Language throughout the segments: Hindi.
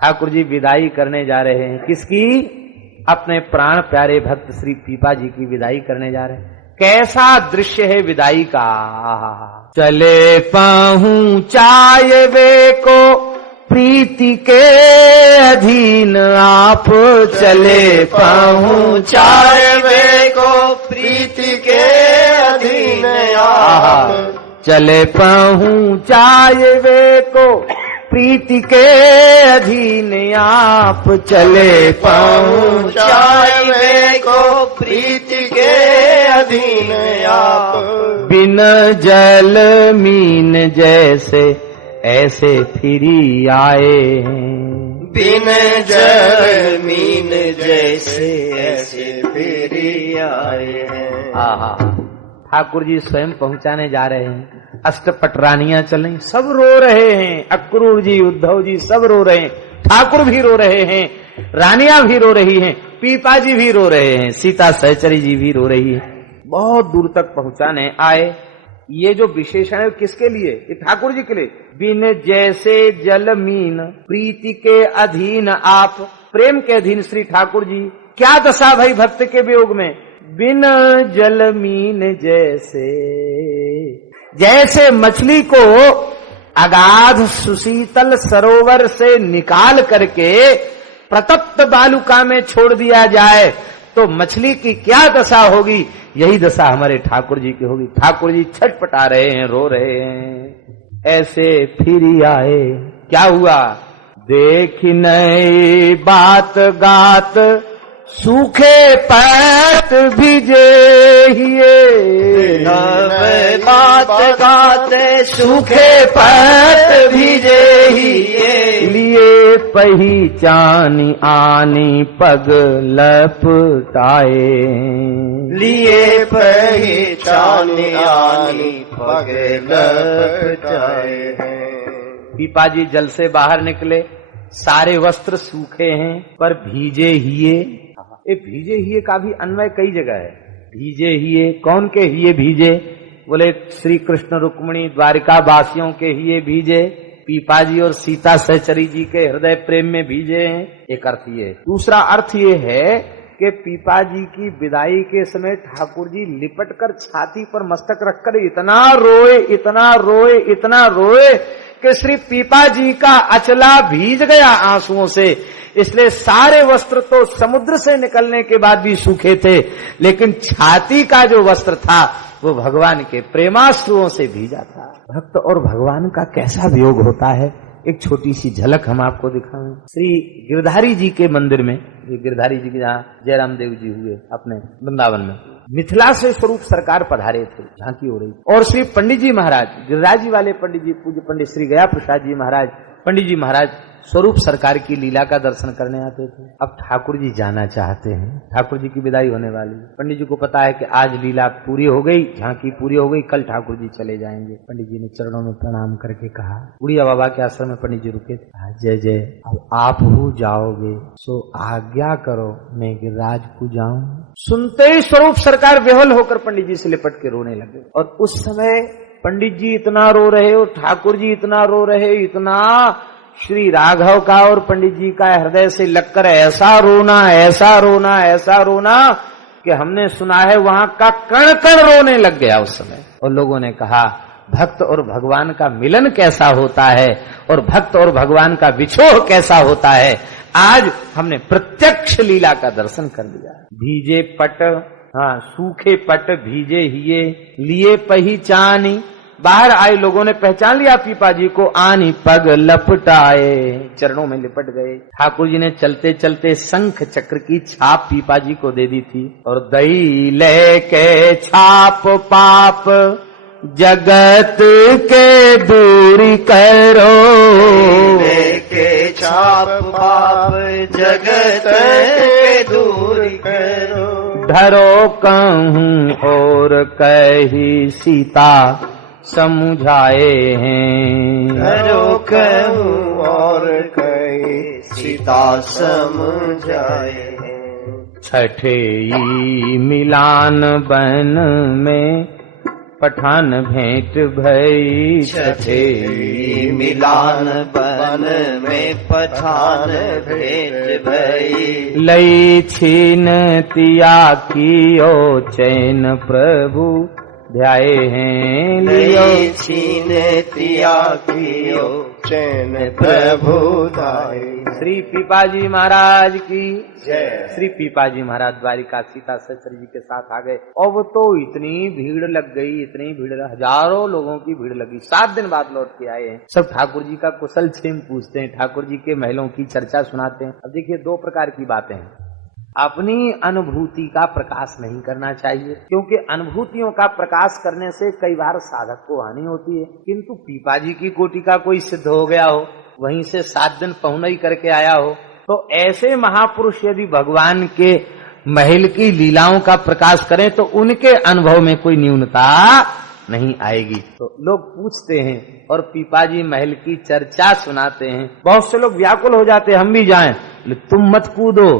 ठाकुर जी विदाई करने जा रहे हैं। किसकी? अपने प्राण प्यारे भक्त श्री पीपा जी की विदाई करने जा रहे हैं। कैसा दृश्य है विदाई का। चले पहुंचाए वे को प्रीति के अधीन आप, चले पहुंचाए वे को प्रीति के अधीन आप, चले पहुंचाए वे को प्रीति के अधीन आप, चले पहुंचाए वे को प्रीति के अधीन आप। बिन जल मीन जैसे ऐसे फिरी आए हैं, बिन जल मीन जैसे ऐसे फिरी आए हैं। आहा, ठाकुर जी स्वयं पहुंचाने जा रहे हैं। अष्टपट रानियां चल रही, सब रो रहे हैं। अक्रूर जी, उद्धव जी सब रो रहे हैं, ठाकुर भी रो रहे हैं, रानियां भी रो रही हैं, पीपा जी भी रो रहे हैं, सीता सहचरी जी भी रो रही है। बहुत दूर तक पहुंचाने आए। ये जो विशेषण है किसके लिए? ये ठाकुर जी के लिए। बिन जैसे जल मीन प्रीति के अधीन आप, प्रेम के अधीन श्री ठाकुर जी। क्या दशा भई भक्त के वियोग में? बिन जल मीन जैसे, जैसे मछली को अगाध सुशीतल सरोवर से निकाल करके प्रतप्त बालुका में छोड़ दिया जाए तो मछली की क्या दशा होगी, यही दशा हमारे ठाकुर जी की होगी। ठाकुर जी छटपटा रहे हैं, रो रहे हैं। ऐसे फिर आए, क्या हुआ? देख नई बात गात सूखे पैत भिजे हिये, बात गाते सूखे पैत भिजे हिये, लिए पहचानी आनी पग लपटाए, लिए पहचानी आनी पग लपटाए हैं। पीपा जी जल से बाहर निकले, सारे वस्त्र सूखे हैं पर भीजे हिये। ये भीजे हिये का भी अन्वय कई जगह है। भीजे हिये, कौन के हिये भीजे? बोले श्री कृष्ण रुक्मिणी द्वारिका वासियों के हिये भीजे, पीपा जी और सीता सहचरी जी के हृदय प्रेम में भीजे हैं। एक अर्थ ये। दूसरा अर्थ ये है कि पीपा जी की विदाई के समय ठाकुर जी लिपट कर छाती पर मस्तक रखकर इतना रोए, इतना रोए, इतना रोए कि श्री पीपा जी का अचला भीज गया आंसुओं से। इसलिए सारे वस्त्र तो समुद्र से निकलने के बाद भी सूखे थे, लेकिन छाती का जो वस्त्र था वो भगवान के प्रेमाश्रुओं से भीजा था। भक्त और भगवान का कैसा वियोग होता है, एक छोटी सी झलक हम आपको दिखाएं। श्री गिरधारी जी के मंदिर में, गिरधारी जी के जहाँ जयराम देव जी हुए अपने वृंदावन में, मिथिला से स्वरूप सरकार पधारे थे, झांकी हो रही। और श्री पंडित जी महाराज, गिरिराज जी वाले पंडित जी, पूज्य पंडित श्री गया प्रसाद जी महाराज, पंडित जी महाराज स्वरूप सरकार की लीला का दर्शन करने आते थे। अब ठाकुर जी जाना चाहते हैं, ठाकुर जी की विदाई होने वाली। पंडित जी को पता है कि आज लीला पूरी हो गई, झांकी पूरी हो गई, कल ठाकुर जी चले जाएंगे। पंडित जी ने चरणों में प्रणाम करके कहा, उड़िया बाबा के आश्रम में पंडित जी रुके थे, जय जय, अब आप हो जाओगे सो आज्ञा करो मैं गिरिराज को जाऊं। सुनते ही स्वरूप सरकार विह्वल होकर पंडित जी से लिपट के रोने लगे। और उस समय पंडित जी इतना रो रहे और ठाकुर जी इतना रो रहे, इतना श्री राघव का और पंडित जी का हृदय से लगकर ऐसा रोना, ऐसा रोना, ऐसा रोना कि हमने सुना है वहां का कण कण रोने लग गया उस समय। और लोगों ने कहा भक्त और भगवान का मिलन कैसा होता है और भक्त और भगवान का विछोह कैसा होता है। आज हमने प्रत्यक्ष लीला का दर्शन कर लिया। भीजे पट, हाँ सूखे पट भीजे हिये, लिए पहचानी, बाहर आए लोगों ने पहचान लिया पीपा जी को, आनी पग लपटाए, चरणों में लिपट गए। ठाकुर जी ने चलते चलते शंख चक्र की छाप पीपा जी को दे दी थी। और दई लेके छाप पाप जगत के दूरी करो, लेके छाप पाप जगत के दूरी करो, धरो कहूं और कही सीता समझाए हैं, धरो कहूं और कही सीता समझाए हैं। छठे मिलान बन में पठान भेंट भई छठे मिलान बन में पठान भेंट भई। लई छीन तिया कियो चैन प्रभु ध्याए हैं लियो। लई छीन तिया कियो चैन प्रभु ध्याए। श्री पीपाजी महाराज की जय। श्री पीपाजी महाराज द्वारिका सीता सहचर जी के साथ आ गए और वो तो इतनी भीड़ लग गई, इतनी भीड़, हजारों लोगों की भीड़ लगी। 7 दिन बाद लौट के आए हैं। सब ठाकुर जी का कुशल क्षेम पूछते हैं, ठाकुर जी के महलों की चर्चा सुनाते हैं। अब देखिए 2 प्रकार की बातें हैं। अपनी अनुभूति का प्रकाश नहीं करना चाहिए, क्योंकि अनुभूतियों का प्रकाश करने से कई बार साधक को हानि होती है। किंतु पीपाजी की कोटि का कोई सिद्ध हो गया हो, वहीं से 7 दिन पहुनई करके आया हो, तो ऐसे महापुरुष यदि भगवान के महल की लीलाओं का प्रकाश करें तो उनके अनुभव में कोई न्यूनता नहीं आएगी। तो लोग पूछते हैं और पीपाजी महल की चर्चा सुनाते हैं। बहुत से लोग व्याकुल हो जाते हैं, हम भी जाएं। तुम मत कूदो,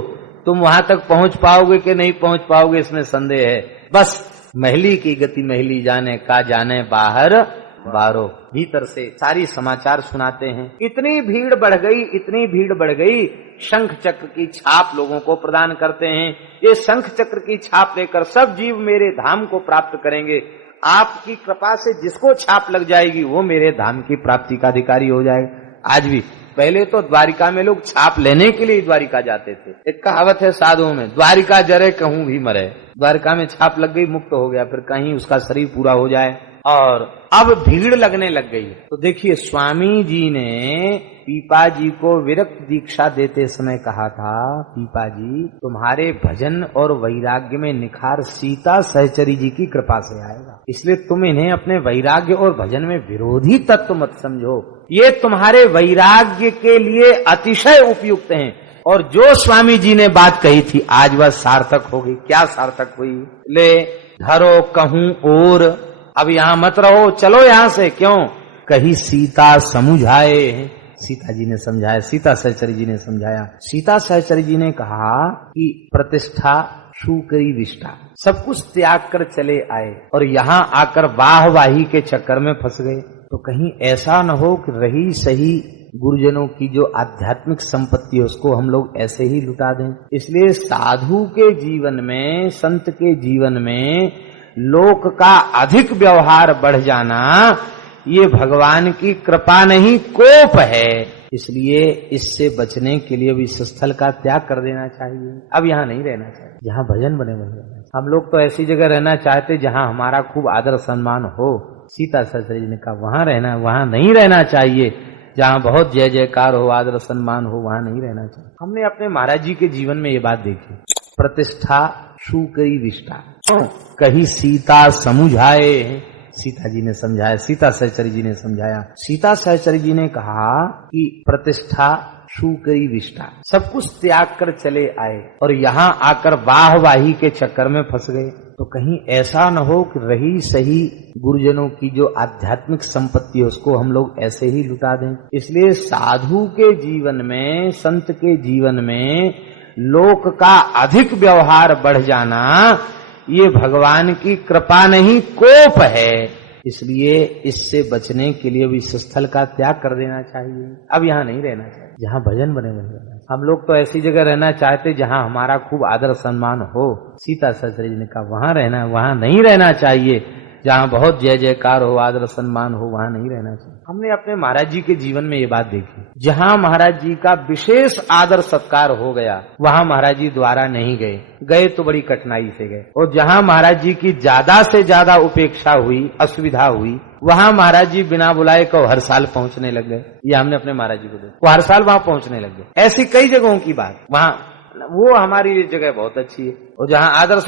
तुम वहां तक पहुंच पाओगे कि नहीं पहुंच पाओगे इसमें संदेह है। बस महली की गति महली जाने, का जाने बाहर बारो। भीतर से सारी समाचार सुनाते हैं। इतनी भीड़ बढ़ गई, इतनी भीड़ बढ़ गई, शंख चक्र की छाप लोगों को प्रदान करते हैं। ये शंख चक्र की छाप लेकर सब जीव मेरे धाम को प्राप्त करेंगे। आपकी कृपा से जिसको छाप लग जाएगी वो मेरे धाम की प्राप्ति का अधिकारी हो जाएगा। आज भी, पहले तो द्वारिका में लोग छाप लेने के लिए द्वारिका जाते थे। एक कहावत है साधुओं में, द्वारिका जरे कहूं भी मरे। द्वारिका में छाप लग गई, मुक्त हो गया, फिर कहीं उसका शरीर पूरा हो जाए। और अब भीड़ लगने लग गई। तो देखिए स्वामी जी ने पीपाजी को विरक्त दीक्षा देते समय कहा था, पीपाजी तुम्हारे भजन और वैराग्य में निखार सीता सहचरी जी की कृपा से आएगा, इसलिए तुम इन्हें अपने वैराग्य और भजन में विरोधी तत्व मत समझो। ये तुम्हारे वैराग्य के लिए अतिशय उपयुक्त हैं। और जो स्वामी जी ने बात कही थी आज वह सार्थक हो गई। क्या सार्थक हुई? ले धरो कहूं और, अब यहाँ मत रहो, चलो यहाँ से। क्यों? कही सीता समुझाए। सीता जी ने समझाया, सीता सहचरी जी ने समझाया। सीता सहचरी जी ने कहा कि प्रतिष्ठा शूकरी विष्ठा, सब कुछ त्याग कर चले आए और यहाँ आकर वाहवाही के चक्कर में फंस गए। तो कहीं ऐसा न हो कि रही सही गुरुजनों की जो आध्यात्मिक संपत्ति है उसको हम लोग ऐसे ही लुटा दें। इसलिए साधु के जीवन में, संत के जीवन में लोक का अधिक व्यवहार बढ़ जाना ये भगवान की कृपा नहीं, कोप है। इसलिए इससे बचने के लिए भी इस स्थल का त्याग कर देना चाहिए। अब यहाँ नहीं रहना चाहिए, जहाँ भजन बने बने। हम लोग तो ऐसी जगह रहना चाहते जहाँ हमारा खूब आदर सम्मान हो। सीता सहचरी ने कहा वहां रहना, वहां नहीं रहना चाहिए। जहाँ बहुत जय जयकार हो, आदर सम्मान हो, वहां नहीं रहना चाहिए। हमने अपने महाराज जी के जीवन में ये बात देखी। प्रतिष्ठा शूकरी विष्ठा, कही सीता समुझाए। सीता जी ने समझाया, सीता सहचरी जी ने समझाया। सीता सहचरी जी ने कहा कि प्रतिष्ठा शूकरी विष्ठा, सब कुछ त्याग कर चले आए और यहाँ आकर वाहवाही के चक्कर में फंस गए। तो कहीं ऐसा न हो कि रही सही गुरुजनों की जो आध्यात्मिक संपत्ति है उसको हम लोग ऐसे ही लुटा दें। इसलिए साधु के जीवन में, संत के जीवन में लोक का अधिक व्यवहार बढ़ जाना ये भगवान की कृपा नहीं, कोप है। इसलिए इससे बचने के लिए भी इस स्थल का त्याग कर देना चाहिए। अब यहाँ नहीं रहना चाहिए, जहाँ भजन बने बने। हम लोग तो ऐसी जगह रहना चाहते जहाँ हमारा खूब आदर सम्मान हो। सीता सहचरी ने कहा वहां रहना, वहां नहीं रहना चाहिए। जहाँ बहुत जय जयकार हो, आदर सम्मान हो, वहां नहीं रहना चाहिए। हमने अपने महाराज जी के जीवन में ये बात देखी। जहाँ महाराज जी का विशेष आदर सत्कार हो गया वहां महाराज जी द्वारा नहीं गए, गए तो बड़ी कठिनाई से गए। और जहाँ महाराज जी की ज्यादा से ज्यादा उपेक्षा हुई, असुविधा हुई, वहां महाराज जी बिना बुलाए को हर साल पहुंचने लग गए। ये हमने अपने महाराज जी को देखा, वो हर साल वहां पहुंचने लग गए। ऐसी कई जगहों की बात, वहां वो हमारी ये जगह बहुत अच्छी है। और जहाँ आदर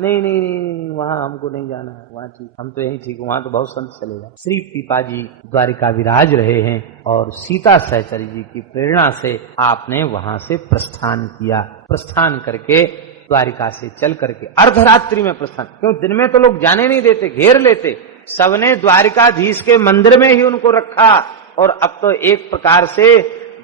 नहीं नहीं नहीं, वहां हमको नहीं जाना है, वहां ठीक, हम तो यही ठीक, वहां तो बहुत संत चलेगा। श्री पीपाजी द्वारिका विराज रहे हैं और सीता सहचरी जी की प्रेरणा से आपने वहां से प्रस्थान किया। प्रस्थान करके द्वारिका से चल करके अर्धरात्रि में प्रस्थान, क्यों दिन में तो लोग जाने नहीं देते, घेर लेते। सबने द्वारिकाधीश के मंदिर में ही उनको रखा। और अब तो एक प्रकार से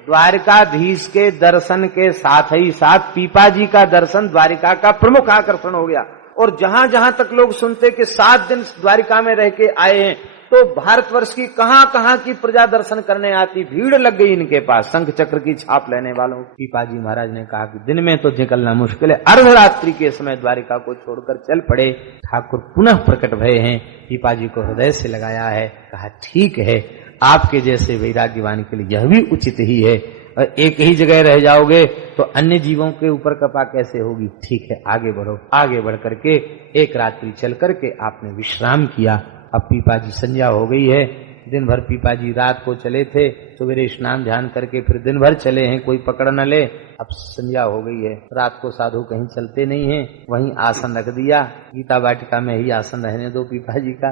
द्वारिकाधीश के दर्शन के साथ ही साथ पीपाजी का दर्शन द्वारिका का प्रमुख आकर्षण हो गया। और जहां जहां तक लोग सुनते कि 7 दिन द्वारिका में रह के आए हैं, तो भारतवर्ष की कहां कहां की प्रजा दर्शन करने आती, भीड़ लग गई इनके पास शंख चक्र की छाप लेने वालों। पीपाजी महाराज ने कहा कि दिन में तो निकलना मुश्किल है, अर्धरात्रि के समय द्वारिका को छोड़कर चल पड़े। ठाकुर पुनः प्रकट भये हैं, पीपाजी को हृदय से लगाया है, कहा ठीक है, आपके जैसे वैराग्यवान के लिए यह भी उचित ही है, और एक ही जगह रह जाओगे तो अन्य जीवों के ऊपर कृपा कैसे होगी। ठीक है, आगे बढ़ो। आगे बढ़ करके एक रात्रि चल करके आपने विश्राम किया। अब पीपाजी संध्या हो गई है, दिन भर पीपाजी रात को चले थे, सवेरे स्नान ध्यान करके फिर दिन भर चले हैं, कोई पकड़ न ले। अब संध्या हो गई है, रात को साधु कहीं चलते नहीं है, वहीं आसन रख दिया, गीता वाटिका में ही आसन रहने दो पीपाजी का।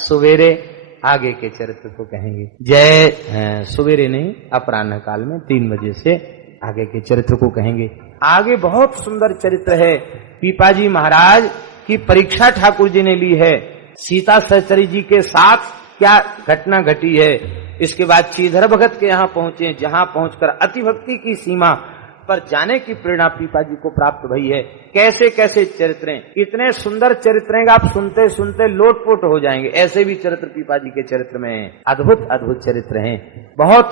सवेरे आगे के चरित्र को कहेंगे। जय सवेरे नहीं, अपराह्न काल में 3 बजे से आगे के चरित्र को कहेंगे। आगे बहुत सुंदर चरित्र है। पीपाजी महाराज की परीक्षा ठाकुर जी ने ली है। सीता सहचरी जी के साथ क्या घटना घटी है, इसके बाद चीधर भगत के यहाँ पहुंचे, जहां पहुंचकर अति भक्ति की सीमा पर जाने की प्रेरणा पीपाजी को प्राप्त भई है। कैसे कैसे चरित्र हैं, इतने सुंदर चरित्र हैं, आप सुनते सुनते लोटपोट हो जाएंगे। ऐसे भी चरित्र पीपाजी के चरित्र में हैं, अद्भुत अद्भुत चरित्र हैं, बहुत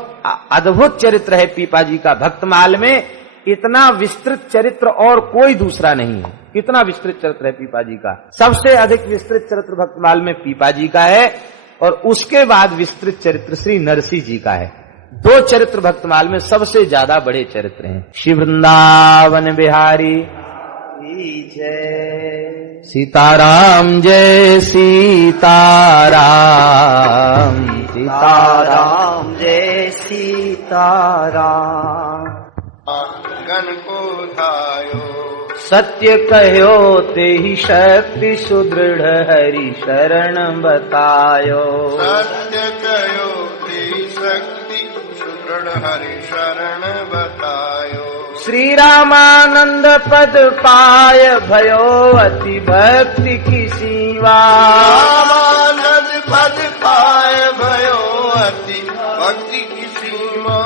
अद्भुत चरित्र है पीपाजी का। भक्तमाल में इतना विस्तृत चरित्र और कोई दूसरा नहीं है। कितना विस्तृत चरित्र है पीपाजी का, सबसे अधिक विस्तृत चरित्र भक्तमाल में पीपाजी का है, और उसके बाद विस्तृत चरित्र श्री नरसिंह जी का है। 2 चरित्र भक्तमाल में सबसे ज्यादा बड़े चरित्र हैं। श्री वृंदावन बिहारी जय सीताराम, जय सीताराम, सीताराम जय सीताराम। गण को धायो सत्य कहो ते ही शक्ति सुदृढ़, हरि शरण बतायो। सत्य कहो ते शक्ति सुदृढ़, हरि शरण बतायो। श्री रामानंद पद पाय भयो, अति भक्ति की सीवा। रामानंद पद पाय भयो, अति भक्ति की सीमा।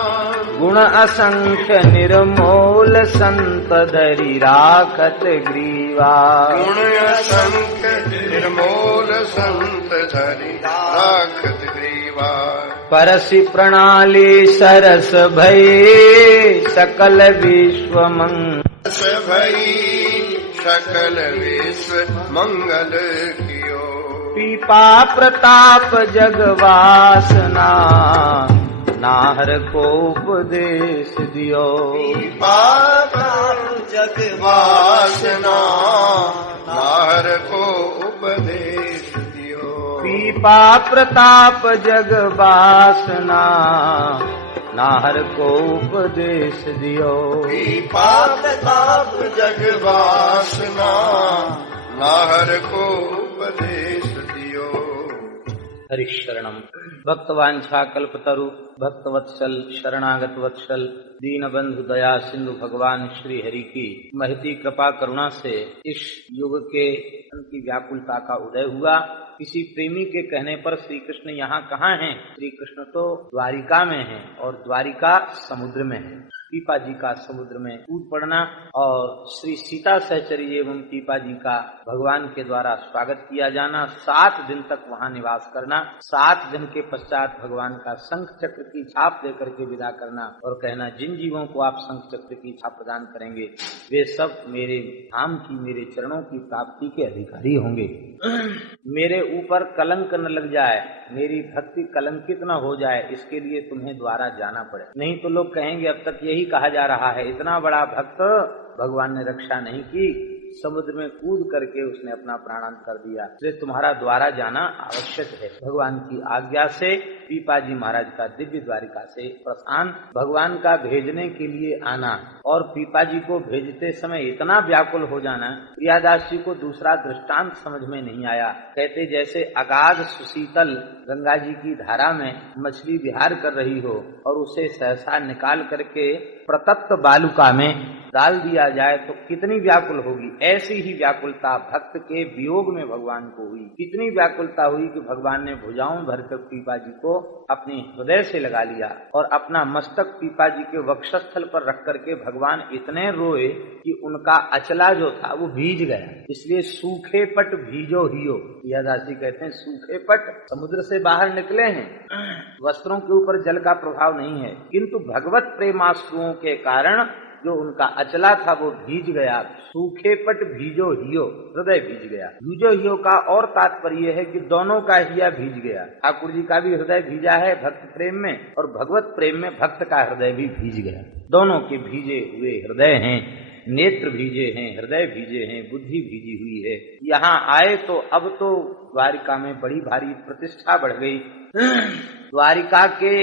गुण असंख्य निर्मोल, संत धरि राखत ग्रीवा। गुण असंख्य निर्मोल, संत धरि राखत ग्रीवा। परसि प्रणाली सरस भये, सकल विश्व मंगल। भई सकल विश्व मंगल कियो। पीपा प्रताप जगवासना, नाहर को उपदेश दियो। पीपा जगवासना, नाहर को उपदेश दियो। पीपा प्रताप जगवासना, नाहर को उपदेश दियो। पीपा प्रताप जगवासना, नाहर को उपदेश दियो। हरिशरणम। भक्तवांछा कल्पतरु, भक्तवत्सल शरणागत वत्सल, दीन बंधु दया सिंधु भगवान श्री हरि की महती कृपा करुणा से इस युग के उनकी व्याकुलता का उदय हुआ। किसी प्रेमी के कहने पर श्री कृष्ण यहाँ कहाँ हैं? श्री कृष्ण तो द्वारिका में हैं, और द्वारिका समुद्र में है। पीपा जी का समुद्र में कूद पड़ना और श्री सीता सहचरी एवं पीपा जी का भगवान के द्वारा स्वागत किया जाना, 7 दिन तक वहाँ निवास करना, 7 दिन के पश्चात भगवान का शंख चक्र की छाप देकर के विदा करना और कहना जिन जीवों को आप शंख चक्र की छाप प्रदान करेंगे वे सब मेरे धाम की, मेरे चरणों की प्राप्ति के अधिकारी होंगे। मेरे ऊपर कलंक न लग जाए, मेरी भक्ति कलंकित न हो जाए, इसके लिए तुम्हें द्वारा जाना पड़े। नहीं तो लोग कहेंगे अब तक यही कहा जा रहा है, इतना बड़ा भक्त भगवान ने रक्षा नहीं की, समुद्र में कूद करके उसने अपना प्राणांत कर दिया, इसलिए तुम्हारा द्वारा जाना आवश्यक है। भगवान की आज्ञा से पीपा जी महाराज का दिव्य द्वारिका से प्रस्थान, भगवान का भेजने के लिए आना और पीपा जी को भेजते समय इतना व्याकुल हो जाना, प्रियादास जी को दूसरा दृष्टांत समझ में नहीं आया। कहते जैसे अगाध सुशीतल गंगा जी की धारा में मछली विहार कर रही हो और उसे सहसा निकाल करके प्रतप्त बालुका में डाल दिया जाए तो कितनी व्याकुल होगी। ऐसी ही व्याकुलता भक्त के वियोग में भगवान को हुई। कितनी व्याकुलता हुई कि भगवान ने भुजाओं भरकर पीपा जी को अपने हृदय से लगा लिया और अपना मस्तक पीपा जी के वक्षस्थल पर रख करके भगवान इतने रोए कि उनका अचला जो था वो भीज गया। इसलिए सूखे पट भीजो हियो, दासी कहते हैं सूखे पट समुद्र से बाहर निकले हैं, वस्त्रों के ऊपर जल का प्रभाव नहीं है, किंतु भगवत प्रेमाश्रुओं के कारण जो उनका अचला था वो भीज गया। सूखे पट भीजो हियो, हृदय भीज गया। भीजो हियो का और तात्पर्य है कि दोनों का हिया भीज गया। ठाकुर जी का भी हृदय भीजा है भक्त प्रेम में और भगवत प्रेम में भक्त का हृदय भी भीज गया। दोनों के भीजे हुए हृदय हैं, नेत्र भीजे हैं, हृदय भीजे हैं, बुद्धि भीजी हुई है। यहाँ आए तो अब तो द्वारिका में बड़ी भारी प्रतिष्ठा बढ़ गई। द्वारिका के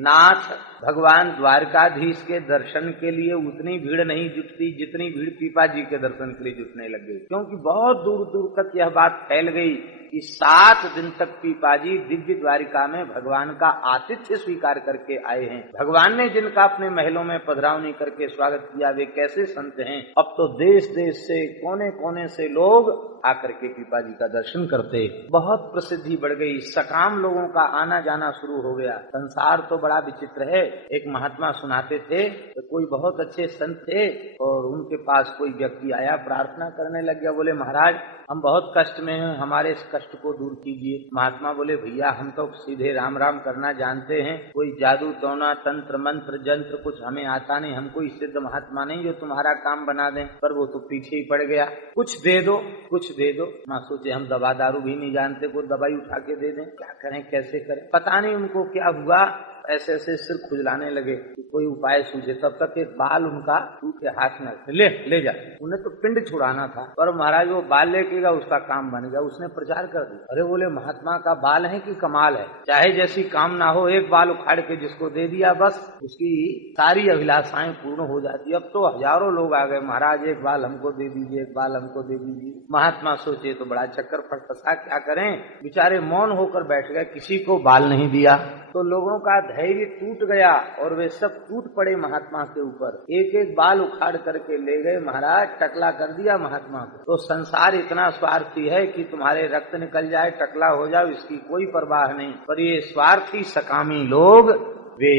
नाथ भगवान द्वारकाधीश के दर्शन के लिए उतनी भीड़ नहीं जुटती जितनी भीड़ पीपा जी के दर्शन के लिए जुटने लग गई, क्योंकि बहुत दूर दूर तक यह बात फैल गई कि 7 दिन तक पीपा जी दिव्य द्वारिका में भगवान का आतिथ्य स्वीकार करके आए हैं। भगवान ने जिनका अपने महलों में पधरावनी करके स्वागत किया वे कैसे संत हैं। अब तो देश देश से कोने कोने से लोग आकर के पीपा जी का दर्शन करते, बहुत प्रसिद्धि बढ़ गई। सकाम लोगों का आना जाना शुरू हो गया। संसार तो बड़ा विचित्र है। एक महात्मा सुनाते थे तो कोई बहुत अच्छे संत थे और उनके पास कोई व्यक्ति आया, प्रार्थना करने लग गया। बोले महाराज हम बहुत कष्ट में हैं, हमारे इस कष्ट को दूर कीजिए। महात्मा बोले भैया हम तो सीधे राम राम करना जानते हैं, कोई जादू टोना तंत्र मंत्र जंत्र कुछ हमें आता नहीं, हम कोई सिद्ध महात्मा नहीं जो तुम्हारा काम बना दें। पर वो तो पीछे ही पड़ गया, कुछ दे दो कुछ दे दो। माँ सोचे हम दवा दारू भी नहीं जानते, कोई दवाई उठा के दे दें, क्या करें कैसे करें। पता नहीं उनको क्या हुआ, ऐसे ऐसे सिर खुजलाने लगे कि कोई उपाय सूझे। तब तक एक बाल उनका टूटे हाथ में ले जा। उन्हें तो पिंड छुड़ाना था पर महाराज वो बाल लेके गया, उसका काम बन गया। उसने प्रचार कर दिया। अरे बोले महात्मा का बाल है कि कमाल है, चाहे जैसी काम ना हो एक बाल उखाड़ के जिसको दे दिया बस उसकी सारी अभिलाषाएं पूर्ण हो जाती। अब तो हजारों लोग आ गए, महाराज एक बाल हमको दे दीजिए, एक बाल हमको दे दीजिए। महात्मा सोचे तो बड़ा चक्कर फटफसा, क्या करें। बेचारे मौन होकर बैठ गए, किसी को बाल नहीं दिया। तो लोगों का धैर्य टूट गया और वे सब टूट पड़े महात्मा के ऊपर। एक एक बाल उखाड़ करके ले गए, महाराज टकला कर दिया महात्मा को। तो संसार इतना स्वार्थी है कि तुम्हारे रक्त निकल जाए टकला हो जाओ इसकी कोई परवाह नहीं। पर ये स्वार्थी सकामी लोग वे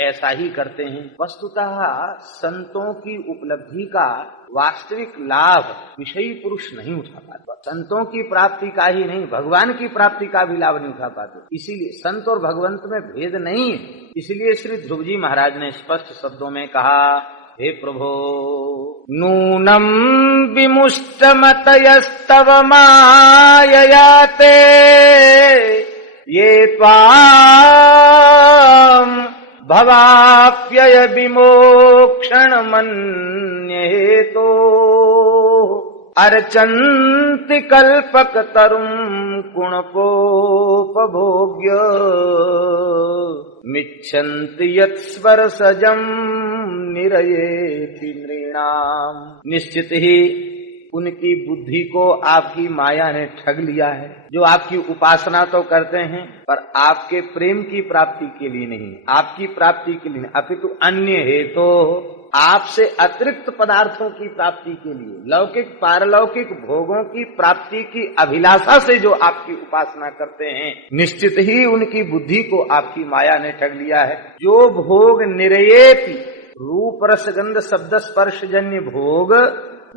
ऐसा ही करते हैं। वस्तुतः संतों की उपलब्धि का वास्तविक लाभ विषयी पुरुष नहीं उठा पाता। संतों की प्राप्ति का ही नहीं भगवान की प्राप्ति का भी लाभ नहीं उठा पाते। इसीलिए संत और भगवंत में भेद नहीं है। इसलिए श्री ध्रुव जी महाराज ने स्पष्ट शब्दों में कहा, हे प्रभो नूनम विमुष्टमतयस्तव माययाते ये त्वाम भवाप्यय विमोक्षण मन्येतो अर्चन्ति कल्पक तरुम कुणपोपभोग्य मिच्छन्ति यत्स्वरसजं निरयेति नृणाम। निश्चित ही उनकी बुद्धि को आपकी माया ने ठग लिया है, जो आपकी उपासना तो करते हैं पर आपके प्रेम की प्राप्ति के लिए नहीं, आपकी प्राप्ति के लिए नहीं, अपितु अन्य हेतु आपसे अतिरिक्त पदार्थों की प्राप्ति के लिए, लौकिक पारलौकिक भोगों की प्राप्ति की अभिलाषा से जो आपकी उपासना करते हैं, निश्चित ही उनकी बुद्धि को आपकी माया ने ठग लिया है। जो भोग निरयेति रूप रसगंध शब्द स्पर्श जन्य भोग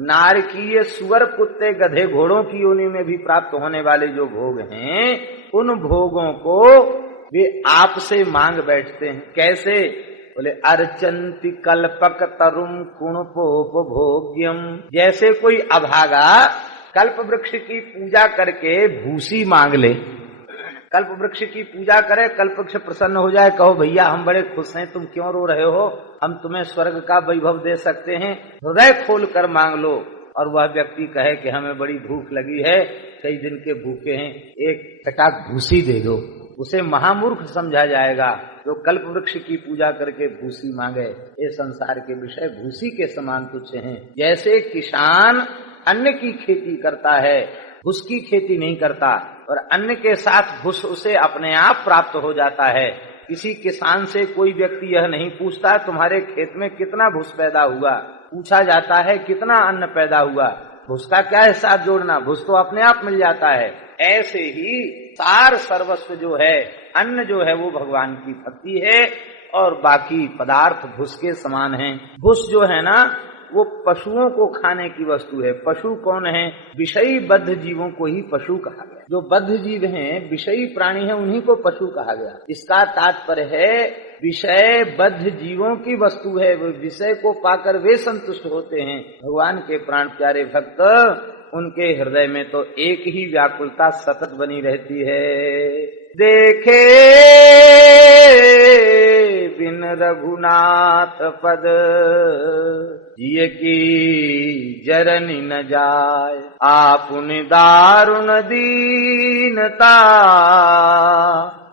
नारकीय सुअर कुत्ते गधे घोड़ों की योनि में भी प्राप्त होने वाले जो भोग हैं, उन भोगों को वे आपसे मांग बैठते हैं। कैसे? बोले अर्चन्ति कल्पक तरुम कुणपोपभोग्यम। जैसे कोई अभागा कल्प वृक्ष की पूजा करके भूसी मांग ले, कल्प वृक्ष की पूजा करे, कल्प वृक्ष प्रसन्न हो जाए, कहो भैया हम बड़े खुश हैं, तुम क्यों रो रहे हो, हम तुम्हें स्वर्ग का वैभव दे सकते हैं, हृदय खोल कर मांग लो। और वह व्यक्ति कहे कि हमें बड़ी भूख लगी है, कई दिन के भूखे हैं, एक चटाक भूसी दे दो, उसे महामूर्ख समझा जाएगा। जो कल्प वृक्ष की पूजा करके भूसी मांगे, ये संसार के विषय भूसी के समान तुच्छ हैं। जैसे किसान अन्न की खेती करता है, घुस की खेती नहीं करता, और अन्न के साथ घुस उसे अपने आप प्राप्त हो जाता है। किसी किसान से कोई व्यक्ति यह नहीं पूछता तुम्हारे खेत में कितना भूस पैदा हुआ, पूछा जाता है कितना अन्न पैदा हुआ। भूस का क्या हिसाब जोड़ना, भूस तो अपने आप मिल जाता है। ऐसे ही सार सर्वस्व जो है, अन्न जो है वो भगवान की भक्ति है और बाकी पदार्थ भूस के समान हैं। भूस जो है ना वो पशुओं को खाने की वस्तु है। पशु कौन है? विषयी बद्ध जीवों को ही पशु कहा गया। जो बद्ध जीव हैं, विषयी प्राणी हैं, उन्हीं को पशु कहा गया। इसका तात्पर्य है विषय बद्ध जीवों की वस्तु है, वो विषय को पाकर वे संतुष्ट होते हैं। भगवान के प्राण प्यारे भक्त, उनके हृदय में तो एक ही व्याकुलता सतत बनी रहती है। देखे बिन रघुनाथ पद, जिय की जरनी न जाय, आपुनि दारुण दीनता,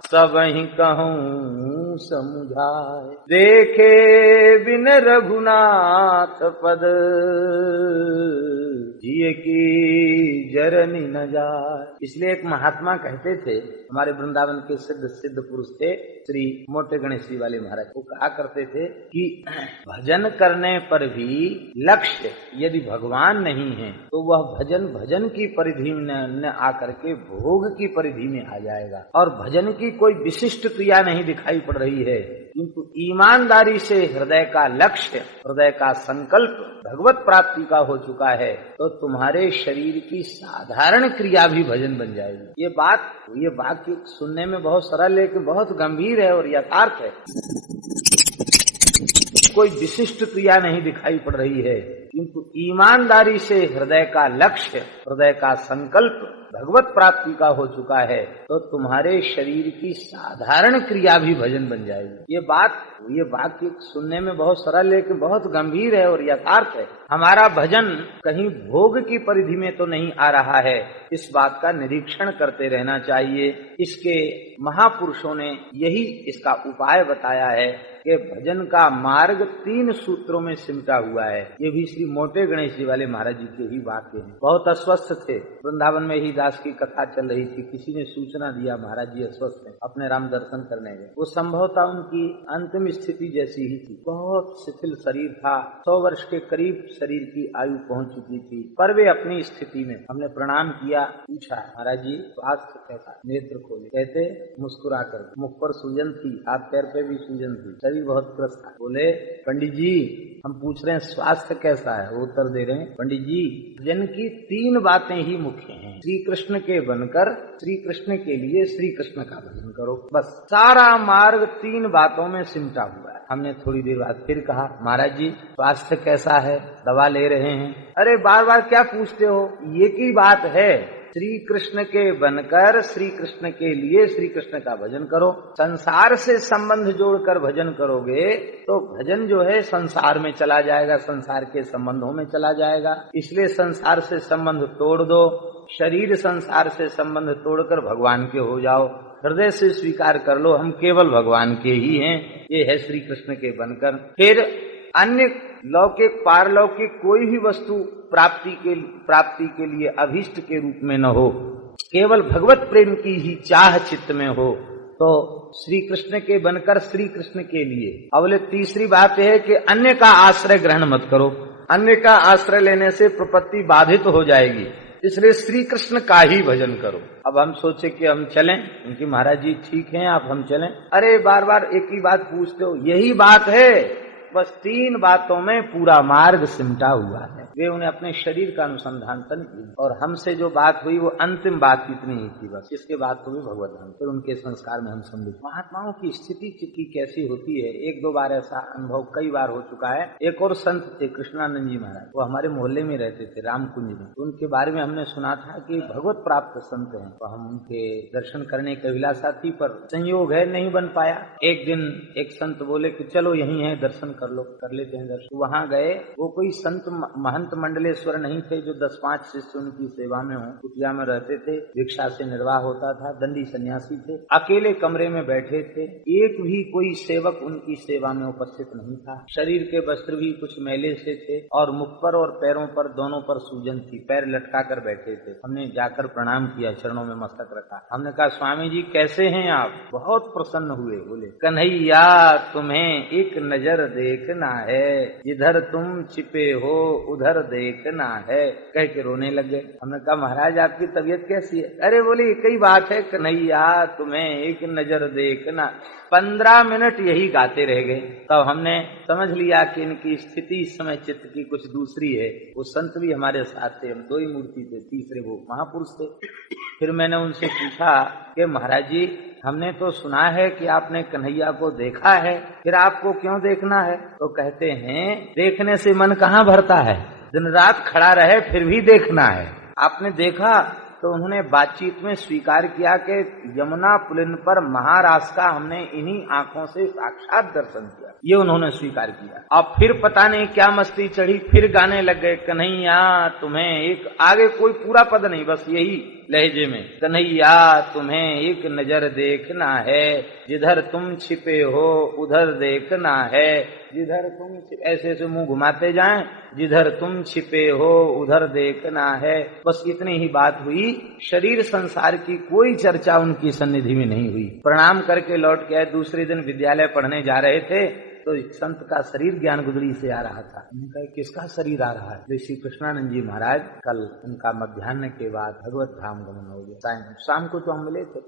सबहि कहूँ समुझाय। देखे बिन रघुनाथ पद, जिय की जरनी न जाय। इसलिए एक महात्मा कहते थे, हमारे वृंदावन के सिद्ध पुरुष थे, श्री मोटे गणेश जी वाले महाराज, वो कहा करते थे कि भजन करने पर भी लक्ष्य यदि भगवान नहीं है तो वह भजन की परिधि में न आकर के भोग की परिधि में आ जाएगा। और भजन की कोई विशिष्ट क्रिया नहीं दिखाई पड़ रही है, किंतु ईमानदारी से हृदय का लक्ष्य, हृदय का संकल्प भगवत प्राप्ति का हो चुका है, तो तुम्हारे शरीर की साधारण क्रिया भी भजन बन जाएगी। ये वाक्य सुनने में बहुत सरल लेकिन बहुत गंभीर है और यथार्थ है। कोई विशिष्ट क्रिया नहीं दिखाई पड़ रही है, किंतु ईमानदारी से हृदय का लक्ष्य, हृदय का संकल्प भगवत प्राप्ति का हो चुका है, तो तुम्हारे शरीर की साधारण क्रिया भी भजन बन जाएगी। ये वाक्य सुनने में बहुत सरल लेकिन बहुत गंभीर है और यथार्थ है। हमारा भजन कहीं भोग की परिधि में तो नहीं आ रहा है, इस बात का निरीक्षण करते रहना चाहिए। इसके महापुरुषों ने यही इसका उपाय बताया है कि भजन का मार्ग 3 सूत्रों में सिमटा हुआ है। ये भी श्री मोटे गणेश जी वाले महाराज जी के ही वाक्य हैं। बहुत अस्वस्थ थे, वृंदावन में ही दास की कथा चल रही थी, किसी ने सूचना दिया महाराज जी अस्वस्थ हैं, अपने राम दर्शन करने गए। वो संभवतः उनकी अंतिम स्थिति जैसी ही थी, बहुत शिथिल शरीर था, 100 वर्ष के करीब शरीर की आयु पहुंच चुकी थी, पर वे अपनी स्थिति में, हमने प्रणाम किया, पूछा महाराज जी स्वास्थ्य कैसा, नेत्र खोले, कहते मुस्कुरा कर, मुख पर सूजन थी, हाथ पैर पे भी सूजन थी, शरीर बहुत त्रस्त था। बोले पंडित जी हम पूछ रहे हैं स्वास्थ्य कैसा है? वो उत्तर दे रहे हैं पंडित जी भजन की 3 बातें ही मुख्य हैं, श्री कृष्ण के बनकर श्री कृष्ण के लिए श्री कृष्ण का भजन करो, बस सारा मार्ग 3 बातों में सिमटा हुआ है। हमने थोड़ी देर बाद फिर कहा महाराज जी स्वास्थ्य कैसा है, दवा ले रहे हैं? अरे बार बार क्या पूछते हो, ये की बात है, श्री कृष्ण के बनकर श्री कृष्ण के लिए श्री कृष्ण का भजन करो। संसार से संबंध जोड़कर भजन करोगे तो भजन जो है संसार में चला जाएगा, संसार के संबंधों में चला जाएगा। इसलिए संसार से संबंध तोड़ दो, शरीर संसार से संबंध तोड़कर भगवान के हो जाओ, हृदय से स्वीकार कर लो हम केवल भगवान के ही हैं। ये है श्री कृष्ण के बनकर। फिर अन्य लौकिक पारलौकिक कोई भी वस्तु प्राप्ति के लिए अभीष्ट के रूप में न हो, केवल भगवत प्रेम की ही चाह चित्त में हो, तो श्री कृष्ण के बनकर श्री कृष्ण के लिए। अब तीसरी बात यह है कि अन्य का आश्रय ग्रहण मत करो, अन्य का आश्रय लेने से प्रपत्ति बाधित हो जाएगी, इसलिए श्री कृष्ण का ही भजन करो। अब हम सोचे कि हम चलें, उनकी महाराज जी ठीक हैं आप हम चलें, अरे बार बार एक ही बात पूछते हो, यही बात है, बस 3 बातों में पूरा मार्ग सिमटा हुआ है। वे उन्हें अपने शरीर का अनुसंधान तन की, और हमसे जो बात हुई वो अंतिम बात इतनी ही थी बस, इसके बाद तो भी भगवत धाम। फिर उनके संस्कार में हम सम्मिलित। महात्माओं की स्थिति की कैसी होती है, 1-2 बार ऐसा अनुभव कई बार हो चुका है। एक और संत थे कृष्णानंद जी महाराज, वो हमारे मोहल्ले में रहते थे रामकुंज में, तो उनके बारे में हमने सुना था कि भगवत प्राप्त संत हैं, तो हम उनके दर्शन करने की अभिलाषा थी, पर संयोग है नहीं बन पाया। एक दिन एक संत बोले कि चलो यहीं है दर्शन कर लो, कर लेते हैं दर्शन। वहां गए, वो कोई संत महंत महंत मंडलेश्वर नहीं थे जो 10-5 शिष्य उनकी सेवा में हों। कुटिया में रहते थे, भिक्षा से निर्वाह होता था, दंडी सन्यासी थे, अकेले कमरे में बैठे थे, एक भी कोई सेवक उनकी सेवा में उपस्थित नहीं था। शरीर के वस्त्र भी कुछ मैले से थे और मुख पर और पैरों पर दोनों पर सूजन थी, पैर लटका कर बैठे थे। हमने जाकर प्रणाम किया, चरणों में मस्तक रखा। हमने कहा स्वामी जी कैसे हैं आप? बहुत प्रसन्न हुए, बोले कन्हैया तुम्हें एक नजर देखना है, जिधर तुम छिपे हो उधर देखना है, कह के रोने लगे। हमने कहा महाराज आपकी तबीयत कैसी है? अरे बोले कई बात है कन्हैया तुम्हें एक नजर देखना। 15 मिनट यही गाते रह गए। तब हमने समझ लिया कि इनकी स्थिति इस समय चित्त की कुछ दूसरी है। वो संत भी हमारे साथ थे, हम 2 ही मूर्ति थे, तीसरे वो महापुरुष थे। फिर मैंने उनसे पूछा कि महाराज जी हमने तो सुना है कि आपने कन्हैया को देखा है, फिर आपको क्यों देखना है? तो कहते हैं देखने से मन कहाँ भरता है, दिन रात खड़ा रहे फिर भी देखना है। आपने देखा? तो उन्होंने बातचीत में स्वीकार किया कि यमुना पुलिन पर महाराज का हमने इन्हीं आंखों से साक्षात दर्शन किया, ये उन्होंने स्वीकार किया। अब फिर पता नहीं क्या मस्ती चढ़ी, फिर गाने लग गए कन्हैया तुम्हें एक, आगे कोई पूरा पद नहीं, बस यही लहजे में, कन्हैया तुम्हें एक नजर देखना है, जिधर तुम छिपे हो उधर देखना है, जिधर तुम ऐसे ऐसे मुंह घुमाते जाएं, जिधर तुम छिपे हो उधर देखना है। बस इतनी ही बात हुई, शरीर संसार की कोई चर्चा उनकी सन्निधि में नहीं हुई। प्रणाम करके लौट के आए। दूसरे दिन विद्यालय पढ़ने जा रहे थे तो एक संत का शरीर ज्ञान गुदड़ी से आ रहा था। उन्होंने कहा किसका शरीर आ रहा है? तो श्री कृष्णानंद जी महाराज, कल उनका मध्याह्न के बाद भगवत धाम गमन हो गया। शाम को तो हम मिले थे।